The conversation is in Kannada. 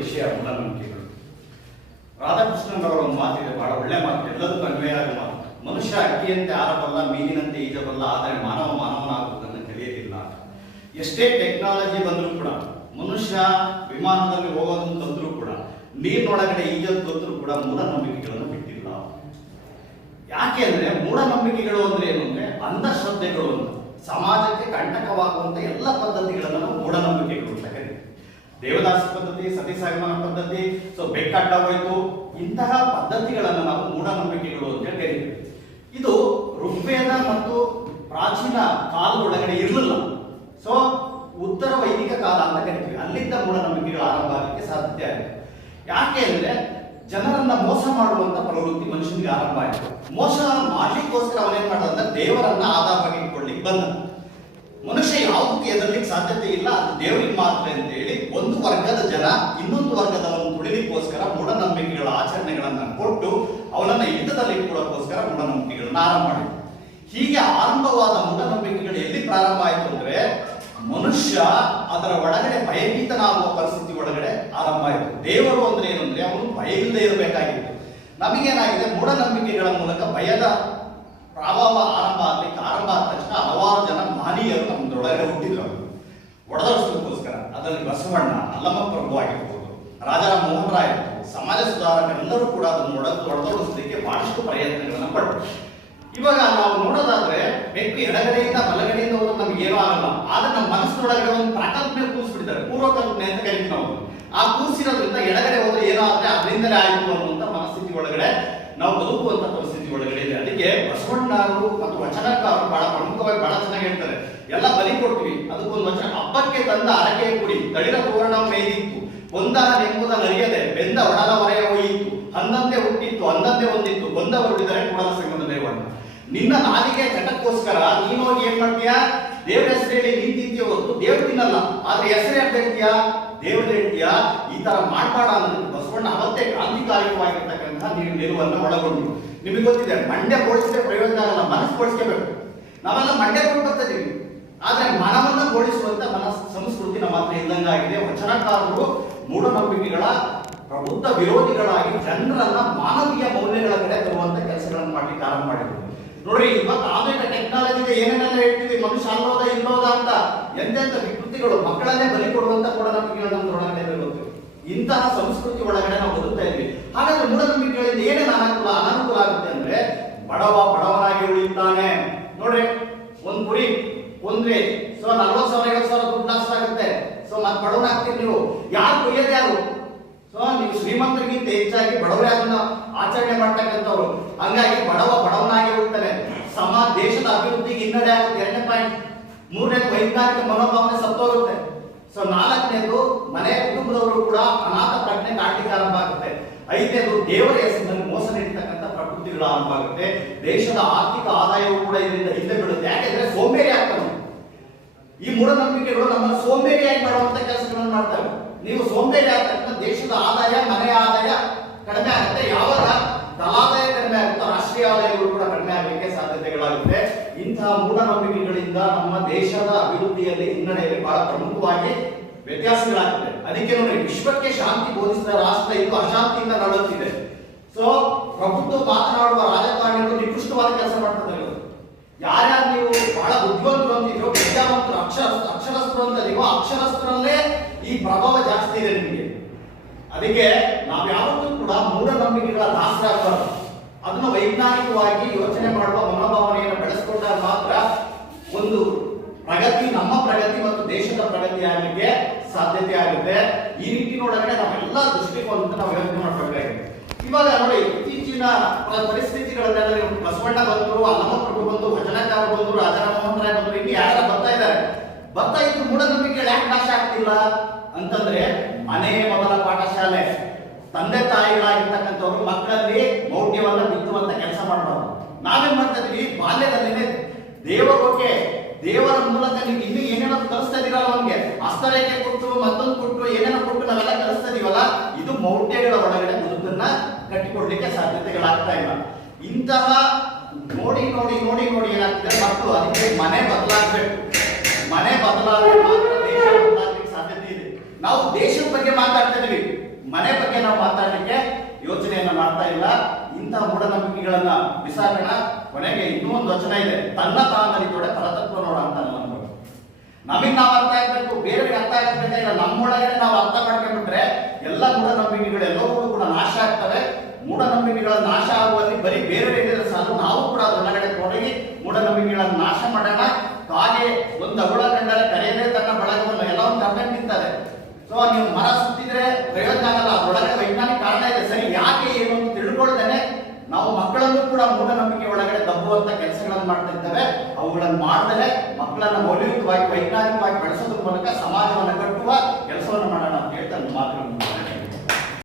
ವಿಷಯ ಮೂಢನಂಬಿಕೆಗಳು. ರಾಧಾಕೃಷ್ಣನವರ ಒಂದು ಮಾತಿದೆ, ಬಹಳ ಒಳ್ಳೆ ಮಾತು, ಎಲ್ಲದಕ್ಕೂ ಅನ್ವಯ ಆಗುವ ಮಾತು. ಮನುಷ್ಯ ಅಕ್ಕಿಯಂತೆ ಆರಬಲ್ಲ, ಮೀನಿನಂತೆ ಈಜಬಲ್ಲ, ಆದರೆ ಮಾನವನಾಗುವುದನ್ನು ಕಲಿಯಲಿಲ್ಲ. ಎಷ್ಟೇ ಟೆಕ್ನಾಲಜಿ ಬಂದರೂ ಕೂಡ, ಮನುಷ್ಯ ವಿಮಾನದಲ್ಲಿ ಹೋಗೋದನ್ನು ತಂದರೂ ಕೂಡ, ನೀರಿನೊಳಗಡೆ ಈಜಲು ತಂದರೂ ಕೂಡ ಮೂಢನಂಬಿಕೆಗಳನ್ನು ಬಿಟ್ಟಿಲ್ಲ. ಯಾಕೆ ಅಂದ್ರೆ ಮೂಢನಂಬಿಕೆಗಳು ಅಂದ್ರೆ ಏನು ಅಂದ್ರೆ ಅಂಧಶ್ರದ್ಧೆಗಳು ಅಂತ, ಸಮಾಜಕ್ಕೆ ಕಂಟಕವಾಗುವಂತ ಎಲ್ಲ ಪದ್ಧತಿಗಳನ್ನು ನಾವು ಮೂಢನಂಬಿಕೆಗಳು ಅಂತ ಕರೀತೀವಿ. ದೇವದಾಸಿ ಪದ್ಧತಿ, ಸತಿಸಾಗಮನ ಪದ್ಧತಿ, ಬೆಕ್ಕಡ್ಡ ಹೋಯ್ತು, ಇಂತಹ ಪದ್ಧತಿಗಳನ್ನು ನಾವು ಮೂಢನಂಬಿಕೆಗಳು ಅಂತ ಕರೀತೀವಿ. ಇದು ಋಗ್ವೇದ ಮತ್ತು ಪ್ರಾಚೀನ ಕಾಲದೊಳಗಡೆ ಇರಲಿಲ್ಲ. ಸೊ ಉತ್ತರ ವೈದಿಕ ಕಾಲ ಅಂತ ಕರಿತೀವಿ, ಅಲ್ಲಿದ್ದ ಮೂಢನಂಬಿಕೆಗಳು ಆರಂಭ ಆಗಲಿಕ್ಕೆ ಸಾಧ್ಯತೆ ಆಗಿದೆ. ಯಾಕೆ ಅಂದ್ರೆ ಜನರನ್ನ ಮೋಸ ಮಾಡುವಂತ ಪ್ರವೃತ್ತಿ ಮನುಷ್ಯನಿಗೆ ಆರಂಭ ಆಯಿತು. ಮೋಸ ಮಾಡ್ಲಿಕ್ಕೋಸ್ಕರ ಅವನೇನ್ ಮಾಡ್ದ, ದೇವರನ್ನ ಆಧಾರವಾಗಿ ಇಟ್ಕೊಳ್ಳಿಕ್ಕೆ ಬಂದ. ಮನುಷ್ಯ ಯಾವುದಕ್ಕೆ ಎದರ್ಲಿಕ್ಕೆ ಸಾಧ್ಯತೆ ಇಲ್ಲ, ಅದು ದೇವರಿಗೆ ಮಾತ್ರ ಅಂತ ಹೇಳಿ ಒಂದು ವರ್ಗದ ಜನ ಇನ್ನೊಂದು ವರ್ಗದವನು ತುಳಿಲಿಕ್ಕೋಸ್ಕರ ಮೂಢನಂಬಿಕೆಗಳ ಆಚರಣೆಗಳನ್ನ ಕೊಟ್ಟು ಅವನನ್ನ ಹಿಡಿತದಲ್ಲಿ ಇಟ್ಕೊಳ್ಳೋಕ್ಕೋಸ್ಕರ ಮೂಢನಂಬಿಕೆಗಳನ್ನ ಆರಂಭ ಮಾಡಿದ್ರು. ಹೀಗೆ ಆರಂಭವಾದ ಮೂಢನಂಬಿಕೆಗಳು ಎಲ್ಲಿ ಪ್ರಾರಂಭ ಆಯಿತು ಅಂದ್ರೆ ಮನುಷ್ಯ ಅದರ ಒಳಗಡೆ ಭಯಭೀತನಾಗುವ ಪರಿಸ್ಥಿತಿ ಒಳಗಡೆ ಆರಂಭ ಆಯಿತು. ದೇವರು ಅಂದ್ರೆ ಏನು ಅಂದ್ರೆ ಅವನು ಭಯ ಇಲ್ಲದೆ ಇರಬೇಕಾಗಿತ್ತು. ನಮಗೇನಾಗಿದೆ, ಮೂಢನಂಬಿಕೆಗಳ ಮೂಲಕ ಭಯದ ಪ್ರಭಾವ ಆರಂಭ ಆದ ತಕ್ಷಣ ಹಲವಾರು ಜನ ಮಹನೀಯರು ನಮ್ಮದೊಳಗಡೆ ಹುಟ್ಟಿದ್ರು. ಒಡೆದೋಡಿಸೋದಕ್ಕೋಸ್ಕರ ಅದರಲ್ಲಿ ಬಸವಣ್ಣ, ಅಲ್ಲಮ್ಮ ಪ್ರಭು ಆಗಿರ್ಬೋದು, ರಾಜಾ ಮೋಹನ್ ರಾಯ್, ಸಮಾಜ ಸುಧಾರಕರೆಲ್ಲರೂ ಕೂಡ ಅದನ್ನು ಒಡೆದೋಡಿಸಲಿಕ್ಕೆ ಬಹಳಷ್ಟು ಪ್ರಯತ್ನಗಳನ್ನು ಪಟ್ಟರು. ಇವಾಗ ನಾವು ನೋಡೋದಾದ್ರೆ ಬೆಕ್ಕು ಎಡಗಡೆಯಿಂದ ಬಲಗಡೆಯಿಂದ ಹೋದ್ರೆ ನಮ್ಗೆ ಏನೂ ಆಗಲ್ಲ, ಆದ್ರೆ ನಮ್ಮ ಮನಸ್ಸಿನೊಳಗಡೆ ಒಂದು ಪ್ರಾಕಲ್ಪನೆ ಕೂರಿಸ್ಬಿಟ್ಟಿದ್ದಾರೆ, ಪೂರ್ವಕಲ್ಪನೆ ಅಂತ ಕರಿತೀವಿ ನಾವು. ಆ ಕೂರಿಸಿರೋದ್ರಿಂದ ಎಡಗಡೆ ಹೋದ್ರೆ ಏನೋ ಆದ್ರೆ ಅದರಿಂದಲೇ ಆಯ್ತು ಅನ್ನುವಂತ ಮನಸ್ಥಿತಿ ಒಳಗಡೆ ನಾವು ಬದುಕುವಂತ ಪರಿಸ್ಥಿತಿ ಒಳಗಡೆ ಇದೆ. ಅದಕ್ಕೆ ಬಸವಣ್ಣರು ಮತ್ತು ವಚನಕಾರರು ಬಹಳ ಪ್ರಮುಖವಾಗಿ ಬಹಳ ಚೆನ್ನಾಗಿ ಹೇಳ್ತಾರೆ, ಎಲ್ಲ ಬಲಿ ಕೊಡ್ತೀವಿ, ಅದಕ್ಕೊಂದು ವಚನ, ಹಬ್ಬಕ್ಕೆ ತಂದ ಅರಕೆ ಕುಡಿ ತಳಿರ ತೋರಣ ಮೇದಿತ್ತು, ಒಂದನ ನೆಂಬುದ ನರಿಯದೆ ಬೆಂದ ಒಡಲ ಹೊರೆಯ ಹೋಯಿತು, ಅಂದಂತೆ ಹುಟ್ಟಿತ್ತು ಅಂದಂತೆ ಹೊಂದಿತ್ತು, ಬಂದ ಹೊರಡಿದರೆ ಕೂಡಲ ಸಂಗಮ ದೇವಣ್ಣ. ನಿನ್ನ ನಾಲಿಗೆ ಚಟಕ್ಕೋಸ್ಕರ ನೀನು ಹೋಗಿ ಏನ್ ಮಾಡ್ತೀಯಾ, ದೇವ್ರ ಹೆಸರು ಹೇಳಿ ನೀನ್ ತಿಂತೀಯ ಹೊತ್ತು ದೇವ್ರು ತಿನ್ನಲ್ಲ, ಆದ್ರೆ ಹೆಸರು ಯಾಕೆ ಹೇಳ್ತೀಯಾ, ದೇವ್ರು ಹೇಳ್ತೀಯಾ. ಈ ತರ ಮಾಡ್ಬೇಡ ಅನ್ನೋದು ಬಸವಣ್ಣ ಅವತ್ತೇ ಕ್ರಾಂತಿಕಾರಿಕವಾಗಿರ್ತಕ್ಕಂತಹ ನೀವು ನಿಲುವನ್ನು ಒಳಗೊಂಡು. ನಿಮಗೆ ಗೊತ್ತಿದೆ, ಮಂಡ್ಯ ಬೋಳಿಸಿದ್ರೆ ಪ್ರಯೋಜನ ಆಗಲ್ಲ, ಮನಸ್ಸು ಬೋಳಿಸ್ಕೋಬೇಕು. ನಾವೆಲ್ಲ ಮಂಡ್ಯ ಕೊಂಡು ಬರ್ತಿದೀವಿ, ಆದ್ರೆ ಮನವನ್ನು ಬೋಳಿಸುವಂತ ಸಂಸ್ಕೃತಿ ನಮ್ಮ ಹತ್ರ ಇಲ್ಲಂಗಾಗಿದೆ. ವಚನಕಾರರು ಮೂಢನಂಬಿಕೆಗಳ ಪ್ರಬುದ್ಧ ವಿರೋಧಿಗಳಾಗಿ ಜನರನ್ನ ಮಾನವೀಯ ಮೌಲ್ಯಗಳ ಕಡೆ ತರುವಂತ ಕೆಲಸಗಳನ್ನು ಮಾಡ್ಲಿಕ್ಕೆ ಆರಂಭ ಮಾಡಿದ್ರು. ನೋಡ್ರಿ, ಇವತ್ತು ಆಧುನಿಕ ಟೆಕ್ನಾಲಜಿಗೆ ಏನೇನೆಲ್ಲ ಹೇಳ್ತೀವಿ, ಮನುಷ್ಯ ಅಲ್ಲೋದ ಇಲ್ಲೋದ ಅಂತ ಎಂತೆಂತ ವಿಕೃತಿಗಳು, ಮಕ್ಕಳನ್ನೇ ಬಲಿ ಕೊಡುವಂತ ಮೂಢನಂಬಿಕೆಗಳು ನಮ್ಮ ಒಳಗಡೆ ಗೊತ್ತು. ಇಂತಹ ಸಂಸ್ಕೃತಿ ಒಳಗಡೆ ನಾವು ಬದುಕ್ತಾ ಇದ್ವಿ. ಹಾಗಾದ್ರೆ ಮೂಢನಂಬಿಕೆಗಳಿಂದ ಏನೇನು ಅನಾನುಕೂಲ ಆಗುತ್ತೆ ಅಂದ್ರೆ, ಬಡವನಾಗಿ ಉಳಿತಾನೆ. ನೋಡ್ರಿ, ಒಂದ್ ಕುರಿ ಒಂದ್ರಿ 40,000 50,000 ದುಡ್ಡು ಲಾಸ್ ಆಗುತ್ತೆ. ಸೊ ಮತ್ತೆ ಬಡವನಾಗ್ತೀರಿ ನೀವು, ಯಾರು ಕುಯ್ಯೋದು ಯಾರು? ಸೊ ನೀವು ಶ್ರೀಮಂತರಿಗಿಂತ ಹೆಚ್ಚಾಗಿ ಬಡವರೇ ಅದನ್ನ ಆಚರಣೆ ಮಾಡ್ತಕ್ಕಂಥವ್ರು. ಹಂಗಾಗಿ ಬಡವನಾಗಿ ಉಳ್ತಾನೆ. ದೇಶದ ಅಭಿವೃದ್ಧಿಗೆ ಹಿನ್ನಡೆ ಆಗುತ್ತೆ. 2ನೇ ಪಾಯಿಂಟ್. 3ನೇದು ವೈಜ್ಞಾನಿಕ ಮನೋಭಾವನೆ ಸತ್ತೋಗುತ್ತೆ. ಸೊ 4ನೇದು ಮನೆ ಕುಟುಂಬದವರು ಕೂಡ ಅನಾಥ ಪ್ರಜ್ಞೆ ಕಾಡ್ಲಿಕ್ಕೆ ಆರಂಭ ಆಗುತ್ತೆ. 5ನೇದು ದೇವರ ಹೆಸರಿನಲ್ಲಿ ಮೋಸ ನೀಡತಕ್ಕಂಥ ಪ್ರಕೃತಿಗಳು ಆರಂಭ ಆಗುತ್ತೆ. ದೇಶದ ಆರ್ಥಿಕ ಆದಾಯವು ಕೂಡ ಇದರಿಂದ ಹಿಂದೆ ಬೀಳುತ್ತೆ. ಯಾಕೆಂದ್ರೆ ಸೋಂಬೇರಿ ಆಗ್ತವೆ. ಈ ಮೂಢನಂಬಿಕೆಗಳು ನಮ್ಮನ್ನು ಸೋಂಬೇರಿಯಾಗಿ ಮಾಡುವಂತ ಕೆಲಸಗಳನ್ನು ಮಾಡ್ತವೆ. ನೀವು ಸೋಂಬೇರಿ ಆದ ತಕ್ಷಣ ದೇಶದ ಆದಾಯ, ಮನೆಯ ಆದಾಯ ಕಡಿಮೆ ಆಗುತ್ತೆ. ಯಾವಾಗ ದಲಾದಾಯ ಕಡಿಮೆ ಆಗುತ್ತೋ ರಾಷ್ಟ್ರೀಯ ಆದಾಯಗಳು ಕೂಡ ಕಡಿಮೆ ಆಗಲಿಕ್ಕೆ ಸಾಧ್ಯತೆಗಳಾಗುತ್ತೆ. ಇಂತಹ ಮೂಢನಂಬಿಕೆಗಳಿಂದ ನಮ್ಮ ದೇಶದ ಅಭಿವೃದ್ಧಿಯಲ್ಲಿ ಹಿನ್ನಡೆಯಲ್ಲಿ ಬಹಳ ಪ್ರಮುಖವಾಗಿ ವ್ಯತ್ಯಾಸಗಳಾಗ್ತದೆ. ಅದಕ್ಕೆ ನೋಡಿ, ವಿಶ್ವಕ್ಕೆ ಶಾಂತಿ ಬೋಧಿಸಿದ ರಾಷ್ಟ್ರ ಇದು ಅಶಾಂತಿಯಿಂದ ನಡುತ್ತಿದೆ. ಸೊ ಪ್ರಬುದ್ಧ ಮಾತನಾಡುವ ರಾಜಕಾರಣಿಗಳು ನಿಕೃಷ್ಟವಾದ ಕೆಲಸ ಮಾಡ್ತಾರೆ. ಯಾರ್ಯಾರು ನೀವು ಬಹಳ ಬುದ್ಧಿವಂತರು ಅಂತಿದ್ರೋ, ವಿದ್ಯಾವಂತರು, ಅಕ್ಷರಸ್ಥರು ಅಂತಿದೀವೋ, ಅಕ್ಷರಸ್ಥರಲ್ಲೇ ಈ ಪ್ರಭಾವ ಜಾಸ್ತಿ ಇದೆ ನಿಮಗೆ. ಅದಕ್ಕೆ ನಾವು ಯಾವತ್ತೂ ಕೂಡ ಮೂಢನಂಬಿಕೆಗಳ ದಾಸರಾಗಬಾರದು. ಅದನ್ನು ವೈಜ್ಞಾನಿಕವಾಗಿ ಯೋಚನೆ ಮಾಡುವ ಮನೋಭಾವನೆಯನ್ನು ಬೆಳೆಸಿಕೊಂಡಾಗ ಮಾತ್ರ ಒಂದು ಪ್ರಗತಿ, ನಮ್ಮ ಪ್ರಗತಿ ಮತ್ತು ದೇಶದ ಪ್ರಗತಿ ಆಗಲಿಕ್ಕೆ ಸಾಧ್ಯತೆ ಆಗುತ್ತೆ. ಈ ನಿಟ್ಟಿನೊಳಗಡೆ ನಾವೆಲ್ಲ ದೃಷ್ಟಿಕೋನದಿಂದ ನಾವು ಯೋಚನೆ ಮಾಡಬೇಕಾಗಿದೆ. ಇವಾಗ ನೋಡಿ, ಇತ್ತೀಚಿನ ಪರಿಸ್ಥಿತಿಗಳನ್ನೆಲ್ಲ ಬಸವಣ್ಣ ಬಂದರು, ಅಲ್ಲಮ್ಮ ಪ್ರಭು ಬಂದು, ವಚನಕಾರ ಬಂದರು, ರಾಜಾ ಮೋಹನ್ ರಾಯ್ ಬಂದರು, ಇಲ್ಲಿ ಯಾರ ಬರ್ತಾ ಇದ್ದಾರೆ. ಬರ್ತಾ ಇದ್ರು ಮೂಢನಂಬಿಕೆಗಳು ಯಾಕೆ ನಾಶ ಆಗ್ತಿಲ್ಲ ಅಂತಂದ್ರೆ, ಮನೆ ಮೊದಲ ಪಾಠಶಾಲೆ. ತಂದೆ ತಾಯಿಗಳಾಗಿರ್ತಕ್ಕಂಥವ್ರು ಮಕ್ಕಳಲ್ಲಿ ಮೌಢ್ಯವನ್ನ ಬಿತ್ತುವಂತ ಕೆಲಸ ಮಾಡಬಾರ್ದು. ನಾವೇನ್ ಮಾಡ್ತಾ ಇದೀವಿ, ಬಾಲ್ಯದಲ್ಲಿನೇ ದೇವರ ಬಗ್ಗೆ, ದೇವರ ಮೂಲಕ ನೀವು ಇನ್ನೂ ಏನೇನೋ ಕಲಿಸ್ತಾ ಇದೀರಲ್ಲ, ಅವನಿಗೆ ಹಸ್ತರೇಖೆ ಕೊಟ್ಟು, ಮತ್ತೊಂದು ಕೊಟ್ಟು, ಏನೇನೋ ಕೊಟ್ಟು ನಾವೆಲ್ಲ ಕಲಿಸ್ತಾ ಇದೀವಲ್ಲ, ಇದು ಮೌಢ್ಯಗಳ ಒಳಗಡೆ ಬದುಕನ್ನ ಕಟ್ಟಿಕೊಡ್ಲಿಕ್ಕೆ ಸಾಧ್ಯತೆಗಳಾಗ್ತಾ ಇಲ್ಲ. ಇಂತಹ ನೋಡಿ ನೋಡಿ ನೋಡಿ ನೋಡಿ ಏನಾಗ್ತದೆ ಮಕ್ಕಳು. ಅದಕ್ಕೆ ಮನೆ ಬದಲಾಗಬೇಕು. ಮನೆ ಬದಲಾವಣೆ ಮಾತ್ರ ದೇಶ ಬದಲಾಗಲಿಕ್ಕೆ ಸಾಧ್ಯತೆ ಇದೆ. ನಾವು ದೇಶದ ಬಗ್ಗೆ ಮಾತಾಡ್ತಾ ಇದೀವಿ, ಮನೆ ಬಗ್ಗೆ ನಾವು ಮಾತಾಡಲಿಕ್ಕೆ ಯೋಚನೆಯನ್ನ ಮಾಡ್ತಾ ಇಲ್ಲ. ಇಂತಹ ಮೂಢನಂಬಿಕೆಗಳನ್ನ ಬಿಸಾಕೋಣ. ಕೊನೆಗೆ ಇನ್ನೂ ಒಂದು ವಚನ ಇದೆ, ತನ್ನ ತಾನರಿತೊಡೆ ಪರತತ್ವ ನೋಡ ಅಂತ ಅನ್ಬೇಕು. ನಮಗೆ ನಾವು ಅರ್ಥ ಆಗ್ಬೇಕು, ಬೇರೆಯವ್ರಿಗೆ ಅರ್ಥ ಆಗಬೇಕಾಗಿಲ್ಲ. ನಮ್ಮೊಳಗಡೆ ನಾವು ಅರ್ಥ ಮಾಡ್ಕೊಂಡ್ಬಿಟ್ರೆ ಎಲ್ಲ ಮೂಢನಂಬಿಕೆಗಳು ಎಲ್ಲವೂ ಕೂಡ ನಾಶ ಆಗ್ತವೆ. ಮೂಢನಂಬಿಕೆಗಳ ನಾಶ ಆಗುವಲ್ಲಿ ಬರೀ ಬೇರೆಯವರಿಗೆ ಸಾಲು, ನಾವು ಕೂಡ ಅದರೊಳಗಡೆ ತೊಡಗಿ ಮೂಢನಂಬಿಕೆಗಳನ್ನು ನಾಶ ಮಾಡೋಣ. ಕಾಗೆ ಒಂದು ಅಗುಳ ಕಂಡರೆ ಕರೆಯದೇ ತನ್ನ ಬಳಗವನ್ನು ಎಲ್ಲವನ್ನು ಕರ್ಕೊಂಡು ತಿಂತಾರೆ. ಸೊ ನೀವು ಮರ ಸುತ್ತಿದ್ರೆ ಪ್ರಯೋಜನ ಆಗಲ್ಲ, ಅದರೊಳಗೆ ವೈಜ್ಞಾನಿಕ ಕಾರಣ ಇದೆ. ಸರಿ, ಯಾಕೆ ಏನು ಅಂತ ತಿಳ್ಕೊಳ್ದೇನೆ ನಾವು ಮಕ್ಕಳನ್ನು ಕೂಡ ಮೂಢನಂಬಿಕೆ ಒಳಗಡೆ ದಬ್ಬುವಂತ ಕೆಲಸಗಳನ್ನು ಮಾಡ್ತಾ ಇದ್ದೇವೆ. ಅವುಗಳನ್ನು ಮಾಡದೆ ಮಕ್ಕಳನ್ನ ಮೌಲ್ಯಯುತವಾಗಿ ವೈಜ್ಞಾನಿಕವಾಗಿ ಬೆಳೆಸೋದ್ರ ಮೂಲಕ ಸಮಾಜವನ್ನು ಕಟ್ಟುವ ಕೆಲಸವನ್ನು ಮಾಡೋಣ ಅಂತ ಹೇಳ್ತಾ ಮಾತು